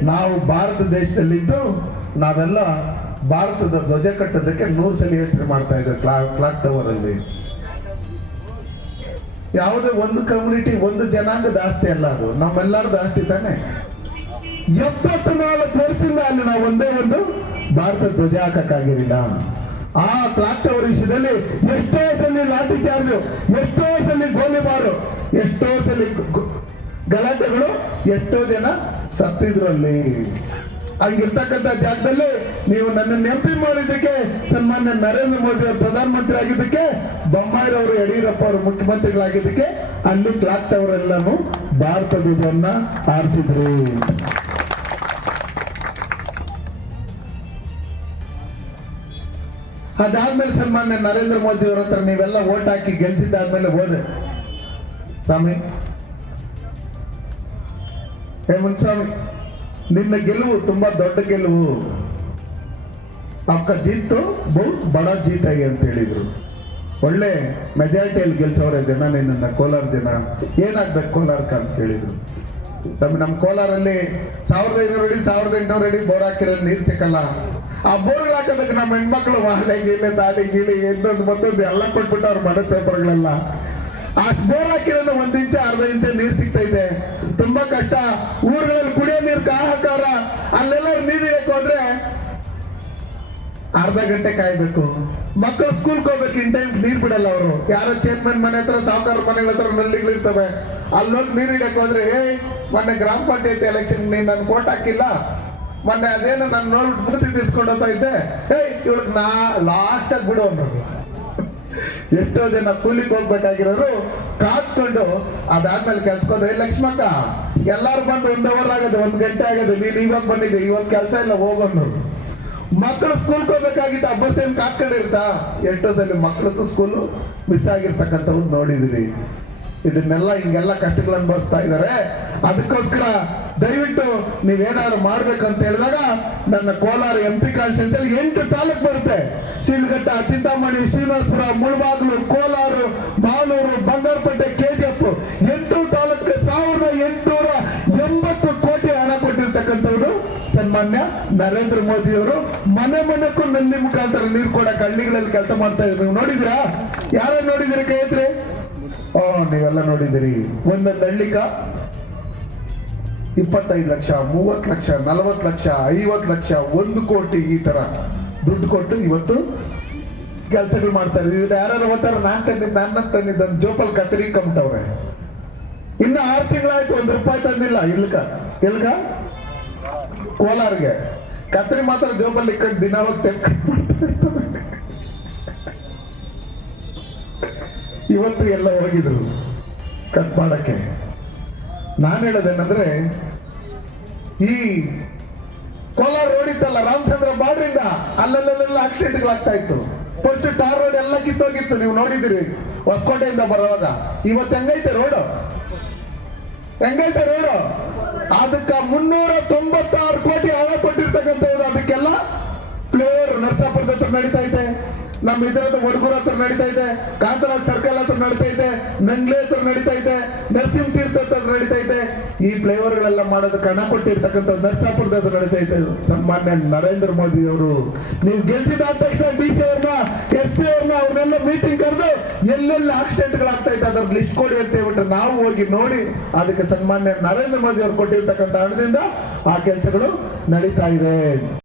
ನಾವು ಭಾರತ ದೇಶದಲ್ಲಿದ್ದು ನಾವೆಲ್ಲ ಭಾರತದ ಧ್ವಜ ಕಟ್ಟೋದಕ್ಕೆ ನೂರು ಸಲ ಯೋಚನೆ ಮಾಡ್ತಾ ಇದ್ದೇವೆ ಕ್ಲಾಕ್ ಟವರ್ ಅಲ್ಲಿ. ಯಾವುದೇ ಒಂದು ಕಮ್ಯುನಿಟಿ ಒಂದು ಜನಾಂಗದ ಆಸ್ತಿ ಅಲ್ಲ ಅದು. ನಮ್ಮೆಲ್ಲರದ್ದು ಆಸ್ತಿ ತಾನೆ. ಎಪ್ಪತ್ನಾಲ್ಕು ವರ್ಷದಿಂದ ಅಲ್ಲಿ ನಾವು ಒಂದೇ ಒಂದು ಭಾರತ ಧ್ವಜ ಹಾಕಕ್ಕಾಗಿರಲಿಲ್ಲ. ಆ ಕ್ಲಾಕ್ ಟವರ್ ವಿಷಯದಲ್ಲಿ ಎಷ್ಟೋ ಸಲ ಲಾಠಿ ಚಾರ್ಜ್, ಎಷ್ಟೋ ಸಲ ಗೋಲಿಬಾರು, ಎಷ್ಟೋ ಸಲ ಗಲಾಟೆಗಳು ಎಷ್ಟೋ ಜನ ಸತ್ತಿದ್ರಲ್ಲಿ. ಹಂಗಿರ್ತಕ್ಕಂಥ ಜಾಗದಲ್ಲಿ ನೀವು ನನ್ನ ಎಂಪಿ ಮಾಡಿದ್ದಕ್ಕೆ, ಸನ್ಮಾನ್ಯ ನರೇಂದ್ರ ಮೋದಿ ಅವರು ಪ್ರಧಾನಮಂತ್ರಿ ಆಗಿದ್ದಕ್ಕೆ ಬೊಮ್ಮಾಯಿರವರು ಯಡಿಯೂರಪ್ಪ ಅವರು ಮುಖ್ಯಮಂತ್ರಿಗಳಾಗಿದ್ದಕ್ಕೆ ಅಲ್ಲಿ ಕ್ಲಾಕ್ ಟವರ್ ಎಲ್ಲಾನು ಭಾರತ ಧ್ವಜವನ್ನ ಆರಿಸಿದ್ರು. ಅದಾದ್ಮೇಲೆ ಸನ್ಮಾನ್ಯ ನರೇಂದ್ರ ಮೋದಿ ಅವರ ಹತ್ರ ನೀವೆಲ್ಲ ಓಟ್ ಹಾಕಿ ಗೆಲ್ಸಿದ್ದಾದ್ಮೇಲೆ ಹೋದೆ. ಸ್ವಾಮಿ ಹೇಮಂತ್ ಸ್ವಾಮಿ ನಿನ್ನ ಗೆಲುವು ತುಂಬಾ ದೊಡ್ಡ ಗೆಲುವು. ಅಕ್ಕ ಜೀತು ಬಹುತ್ ಬಡ ಜೀತಾಗಿ ಅಂತ ಹೇಳಿದ್ರು. ಒಳ್ಳೆ ಮೆಜಾರಿಟಿಯಲ್ಲಿ ಗೆಲ್ಸವ್ರೆ ಜನ ನಿನ್ನ ಕೋಲಾರ ಜನ. ಏನಾಗ್ಬೇಕು ಕೋಲಾರಕ್ಕೆ ಅಂತ ಕೇಳಿದ್ರು. ಸ್ವಾಮಿ, ನಮ್ಮ ಕೋಲಾರಲ್ಲಿ ಸಾವಿರದ ಐನೂರು ಅಡಿ, ಸಾವಿರದ ಎಂಟುನೂರು ಅಡಿ ಬೋರ್ ಹಾಕಿರೋ ನೀರು ಸಿಕ್ಕಲ್ಲ. ಆ ಬೋರ್ಗಳು ಹಾಕೋದಕ್ಕೆ ನಮ್ಮ ಹೆಣ್ಮಕ್ಳು ಮಾಡಲೆ ಗೀಳೆ ದಾಳಿ ಗೀಳಿ ಒಂದು ಮತ್ತೊಂದು ಎಲ್ಲ ಕೊಟ್ಬಿಟ್ಟು ಅವ್ರ ಮನೆ ಪೇಪರ್ಗಳೆಲ್ಲ. ಆ ಬೋರ್ ಹಾಕಿರೋ ಒಂದ್ ಇಂಚ, ಅರ್ಧ ಇಂಚ ನೀರು ಸಿಗ್ತಾ ಇದೆ. ತುಂಬಾ ಕಷ್ಟ. ಊರುಗಳಲ್ಲಿ ಕುಡಿಯೋ ನೀರು ಕಾಹಾಕಾರ. ಅಲ್ಲೆಲ್ಲ ನೀರು ಹಿಡಿಯಕ್ ಹೋದ್ರೆ ಅರ್ಧ ಗಂಟೆ ಕಾಯ್ಬೇಕು. ಮಕ್ಕಳು ಸ್ಕೂಲ್ಗೆ ಹೋಗ್ಬೇಕು, ಇನ್ ಟೈಮ್ ನೀರ್ ಬಿಡಲ್ಲ ಅವರು. ಯಾರೋ ಚೇರ್ಮನ್ ಮನೆ ಹತ್ರ, ಸಾವುಕಾರ ಮನೆಗಳ ಹತ್ರ ನಲ್ಲಿಗಳಿರ್ತವೆ ಅಲ್ಲೋಗಿ ನೀರ್ ಇಡಕ್ ಹೋದ್ರೆ ಏ ಮೊನ್ನೆ ಗ್ರಾಮ ಪಂಚಾಯತಿ ಎಲೆಕ್ಷನ್ ನೀನ್ ನನ್ ಕೋಟ್ ಹಾಕಿಲ್ಲ. ಮೊನ್ನೆ ಅದೇನು ನಾನು ನೋಡ್ಬಿಟ್ಟು ಬೂತಿ ತಿರ್ಸ್ಕೊಂಡು ಹೋಗ್ತಾ ಇದ್ದೆ. ಏಯ್ ಇವಳಗ್ ನಾ ಲಾಸ್ಟ್ ಆಗಿ ಬಿಡು ಅಂದ್ರು. ಎಷ್ಟೋ ಜನ ಕೂಲಿಗೆ ಹೋಗ್ಬೇಕಾಗಿರೋರು ಕಾದ್ಕೊಂಡು ಅದಾದ್ಮೇಲೆ ಕೆಲ್ಸಕ್ಕೆ ಏ ಲಕ್ಷ್ಮಕ್ಕ, ಎಲ್ಲಾರು ಬಂದು ಒಂದ್ ಅವರ್ ಆಗದೆ, ಒಂದ್ ಗಂಟೆ ಆಗದೆ, ನೀನ್ ಇವಾಗ ಬಂದಿದ್ದೆ ಇವತ್ತು ಕೆಲಸ ಇಲ್ಲ ಹೋಗೋನು ಮಕ್ಕಳು ಸ್ಕೂಲ್ ಹೋಗ್ಬೇಕಾಗಿತ್ತು, ಆ ಬಸ್ ಏನ್ ಕಾತ್ಕೊಂಡಿರ್ತಾ ಎಷ್ಟೋ ಸಲ ಮಕ್ಕಳದ್ದು ಸ್ಕೂಲು ಮಿಸ್ ಆಗಿರ್ತಕ್ಕಂಥದ್ದು ನೋಡಿದಿರಿ ಇದನ್ನೆಲ್ಲ ಹಿಂಗೆಲ್ಲ ಕಷ್ಟಗಳು ಅನುಭವಿಸ್ತಾ ಇದ್ದಾರೆ ಅದಕ್ಕೋಸ್ಕರ ದಯವಿಟ್ಟು ನೀವೇನಾದ್ರು ಮಾಡ್ಬೇಕಂತ ಹೇಳಿದಾಗ ನನ್ನ ಕೋಲಾರ ಎಂ ಪಿ ಕಾನ್ಸ್ಟಿಟ್ಯೂನ್ಸಿ ಎಂಟು ತಾಲೂಕು ಬರುತ್ತೆ. ಶಿಲ್ಘಟ್ಟ, ಚಿಂತಾಮಣಿ, ಶ್ರೀನಿವಾಸಪುರ, ಮುಳಬಾಗ್ಲು, ಕೋಲಾರ ಕೆ ಬಂಗಾರಪೇಟೆ, ಕೆಜಿಎಫ್ ಎಂಟು ತಾಲೂಕು ಸಾವಿರದ ಎಂಟುನೂರ ಎಂಬತ್ತು ಕೋಟಿ ಹಣ ಕೊಟ್ಟಿರ್ತಕ್ಕಂಥವ್ರು. ಸನ್ಮಾನ್ಯ ನರೇಂದ್ರ ಮೋದಿ ಅವರು ಮನೆ ಮನೆಕ್ಕೂ ನಲ್ಲಿ ಮುಖಾಂತರ ನೀರು ಕೊಡಕ್ಕೆ ಹಳ್ಳಿಗಳಲ್ಲಿ ಕೆಲಸ ಮಾಡ್ತಾ ಇದ್ರು. ನೀವು ನೋಡಿದ್ರಾ ಯಾರೇ ನೋಡಿದಿರಿ ಕೈ ಎತ್ರಿ ಓ, ನೀವೆಲ್ಲ ನೋಡಿದಿರಿ ಒಂದೊಂದು ಹಳ್ಳಿಗ ಇಪ್ಪತ್ತೈದು ಲಕ್ಷ, ಮೂವತ್ತು ಲಕ್ಷ, ನಲವತ್ತು ಲಕ್ಷ, ಐವತ್ತು ಲಕ್ಷ, ಒಂದು ಕೋಟಿ ಈ ತರ ದುಡ್ಡು ಕೊಟ್ಟು ಇವತ್ತು ಕೆಲಸಗಳು ಮಾಡ್ತಾರೆ ಇವ್ರು ಯಾರು ಓದ್ತಾರ? ನಾನ್ ತಂದಿದ್ದ ನನ್ನ ತಂದಿದ್ದ ಜೋಪಲ್ ಕತ್ತರಿ ಕಮ್ಟವ್ರೆ ಇನ್ನು ಆರು ತಿಂಗಳಾಯ್ತು, ಒಂದು ರೂಪಾಯಿ ತಂದಿಲ್ಲ. ಇಲ್ಕ ಇಲ್ಕ ಕೋಲಾರ್ಗೆ. ಕತ್ತರಿ ಮಾತ್ರ ಜೋಬಲ್ಲಿ ಇಕ್ಕಟ್ಟು ದಿನ ಹೋಗಿ ಇವತ್ತು ಎಲ್ಲ ಹೋಗಿದ್ರು. ಕಟ್ ಮಾಡಕ್ಕೆ. ನಾನು ಹೇಳೋದೇನಂದ್ರೆ, ಈ ಕೋಲಾರ ರೋಡ್ ಇತ್ತಲ್ಲ, ರಾಮಚಂದ್ರ ಬಾಡ್ರಿಂದ ಅಲ್ಲಲ್ಲೆಲ್ಲ ಆಕ್ಸಿಡೆಂಟ್ಗಳಾಗ್ತಾ ಇತ್ತು. ಫಸ್ಟ್ ಟಾರ್ ರೋಡ್ ಎಲ್ಲ ಕಿತ್ತೋಗಿತ್ತು, ನೀವು ನೋಡಿದಿರಿ ಹೊಸಕೋಟೆಯಿಂದ ಬರುವಾಗ. ಇವತ್ತು ಹೆಂಗೈತೆ ರೋಡು ಹೆಂಗೈತೆ ರೋಡು ಅದಕ್ಕ ಮುನ್ನೂರ ತೊಂಬತ್ತಾರು ಕೋಟಿ ಹಣ ಕೊಟ್ಟಿರ್ತಕ್ಕಂಥದ್ದು ಅದಕ್ಕೆಲ್ಲ ಪ್ಲೇಯರ್ ನರ್ಸಾಪುರದ ಹತ್ರ ನಡೀತಾ ಇದೆ, ನಮ್ಮ ಇದರದ ಒಡಗೂರ್ ಹತ್ರ ನಡೀತಾ ಇದೆ, ಕಾಂತರಾಜ್ ಸರ್ಕಲ್ ಹತ್ರ ನಡೀತಾ ಇದೆ, ನಂಗ್ಲೆ ಹತ್ರ ನಡೀತಾ ಇದೆ, ನರಸಿಂಹ ತೀರ್ಥ ಈ ಫ್ಲೇವರ್ ಗಳೆಲ್ಲ ಮಾಡೋದಕ್ಕೆ ಹಣ ಕೊಟ್ಟಿರ್ತಕ್ಕಂಥ ನರ್ಸಾಪುರದ ಹತ್ರ ನಡೀತಾ ಇದೆ. ಸನ್ಮಾನ್ಯ ನರೇಂದ್ರ ಮೋದಿ ಅವರು ನೀವು ಗೆಲ್ಸಿದ ತಕ್ಷಣ ಡಿ ಸಿ ಅವ್ರನ್ನ, ಎಸ್ ಪಿ ಅವ್ರನ್ನ, ಅವ್ರನ್ನೆಲ್ಲ ಮೀಟಿಂಗ್ ಕರೆದು ಎಲ್ಲೆಲ್ಲ ಆಕ್ಸಿಡೆಂಟ್ ಗಳಾಗ್ತಾ ಇತ್ತು. ಅದ್ರ ಲಿಸ್ಟ್ ಕೊಡಿ ಅಂತ ಹೇಳ್ಬಿಟ್ಟು ನಾವು ಹೋಗಿ ನೋಡಿ ಅದಕ್ಕೆ ಸನ್ಮಾನ್ಯ ನರೇಂದ್ರ ಮೋದಿ ಅವರು ಕೊಟ್ಟಿರ್ತಕ್ಕಂಥ ಹಣದಿಂದ ಆ ಕೆಲಸಗಳು ನಡೀತಾ ಇದೆ.